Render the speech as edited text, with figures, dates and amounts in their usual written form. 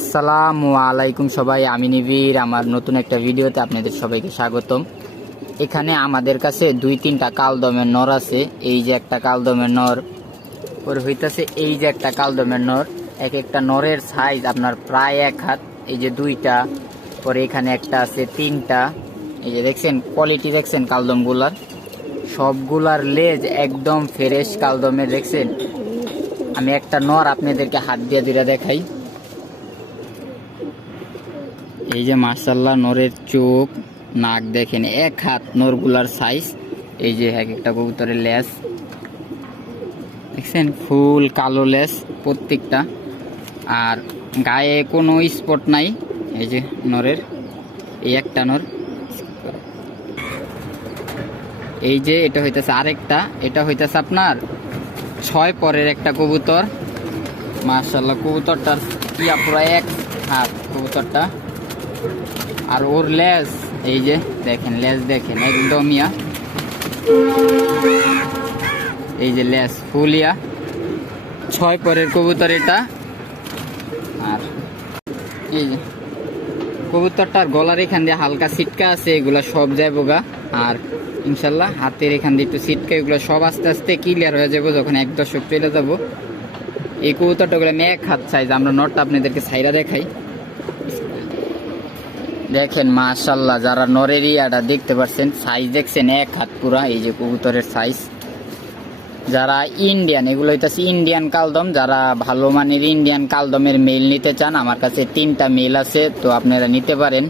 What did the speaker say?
আসসালামু আলাইকুম সবাই, আমি নিবির। আমার নতুন একটা ভিডিওতে আপনাদের সবাইকে স্বাগতম। এখানে আমাদের কাছে 2-3টা কালদমের নর আছে। এই যে একটা কালদমের নর, ওর হইতাছে এই যে একটা কালদমের নর। এক একটা নরের সাইজ আপনার প্রায় 1 হাত। এই যে 2টা, পরে এখানে একটা আছে 3টা। এই যে দেখছেন কোয়ালিটি, দেখছেন কালদমগুলার, সবগুলার লেজ একদম ফ্রেশ কালদমের। দেখছেন, আমি একটা নর আপনাদেরকে হাত দিয়ে দুইটা দেখাই। এই যে মাশাআল্লাহ, নরের চোখ নাক দেখেন, 1 হাত নরগুলার সাইজ। এই যে এক একটা কবুতরের লেজ দেখছেন, ফুল কালো লেজ প্রত্যেকটা, আর গায়ে কোনো স্পট নাই। এই যে নরের এই একটা নর। এই যে এটা হইতেছে আরেকটা, এটা হইতেছে আপনার 6 পরের একটা কবুতর। মাশাআল্লাহ, কবুতরটার ইয়া পুরো 1 হাত কবুতরটা। আর ওর লেজ এই যে দেখেন, লেজ দেখেন একদম ইয়া, এই যে লেজ ফুল ইয়া, 6 পরের কবুতর এটা। আর এই যে কবুতরটার গলার এখান দিয়ে হালকা সিটকা আছে, এগুলা সব যাইব গা। আর ইনশাল্লাহ হাতের এখান দিয়ে একটু সিটকা, এগুলো সব আস্তে আস্তে ক্লিয়ার হয়ে যাবো যখন 1 দশক চলে যাব। এই কবুতরটা গুলো আমি 1 হাত সাইজ। আমরা নটটা আপনাদেরকে সাইরা দেখাই। দেখেন মাশাআল্লাহ, যারা নরের ইয়াটা দেখতে পাচ্ছেন, সাইজ দেখছেন 1 হাত পুরা। এই যে কবুতরের সাইজ। যারা ইন্ডিয়ান, এগুলো হইতাছে ইন্ডিয়ান কালদম, যারা ভালো মানের ইন্ডিয়ান কালদমের মেল নিতে চান, আমার কাছে 3টা মেল আছে, তো আপনারা নিতে পারেন।